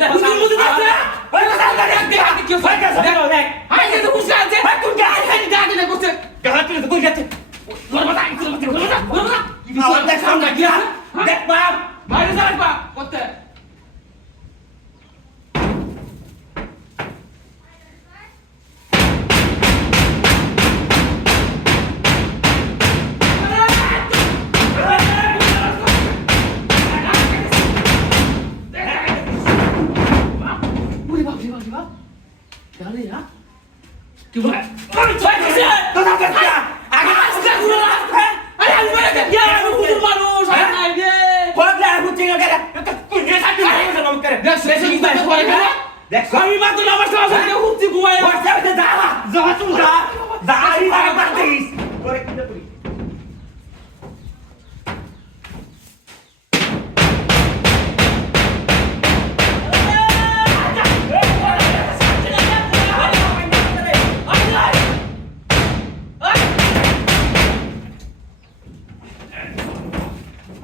দেখ বুঝি আছে ওই কথা দেখ কি হচ্ছে দেখ দেখ হাই যে বুঝি আছে ভাই তুই যা হাই ডাকে না করছে গালা তুই তো কই যাচ্ছে বড় কথা আমার দেখ সামনে গিয়া দেখ বাপ বাইরে যাবা করতে কি বলে ওই ছয় গেছে কথা বলছ আগে আসছে গুলো আরে আমি বলে কে আমি কুকুর মানুষ আমি নাই রে কোলা হুচে গেলে তো কুড়ে সাথে না করে দেখ শেষে কি তাই করে না দেখ আমি মাত্র আমার সাথে হুচ্ছি ঘুমায় বসে বসে যা যা তুই যা যা আই যা করতেইস করে কি করি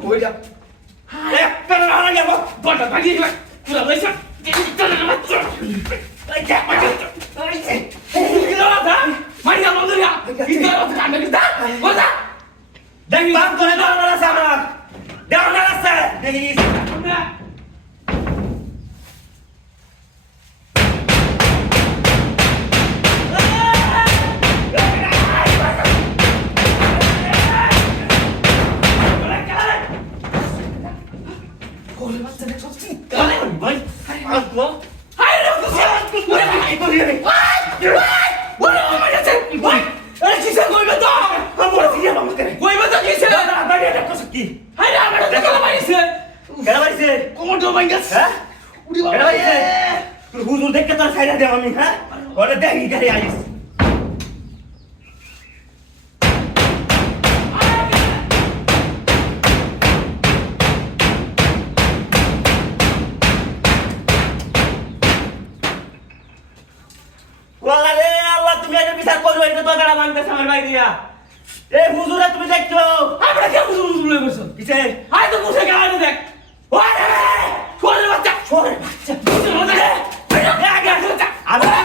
ওই যা এক করে না যাব বড় ভাগি গেল পুরো লইছ এই যা এই কি দাদা মারিয়া বন্ধুরা কি দাদা কান্না কি দা ওদা দেখি বাপ করে দাও না সামনে দাও না রাস্তা দেখিস ওরে বাচ্চা দেখ সব ঠিক কালে ভাই আর তো হাই রে কুকুর ওরে ভাই করি রে ওরে আমার কাছে ভাই আরে কিসে কইবে তো আমার দিয়ে মামা করে কইবে তো কিসে দাদা দাদা এটা কত কি হাই রে আমার কাছে কলা মারিছে গেল বাইছে কোমর তো ভাঙ্গাস হ্যাঁ উড়ি বাবা গেল বাইছে তুই হুজুর দেখতে তোর সাইডে দে আমি হ্যাঁ ওরে দেখি গাড়ি আইস ওয়াল্লাহ রে আল্লাহ তুমি এটা বিচার করবে এটা তো গাড়া ভাঙতেছ আমার ভাই দিয়া এই হুজুরে তুমি দেখছো আমরা কে বুঝু বুঝু লই বসো কিসে হাই তো কুসে গাড়ি দেখ ওরে কোলে বাচ্চা ছোরে বাচ্চা বুঝু না দেখ আগে আগে আবার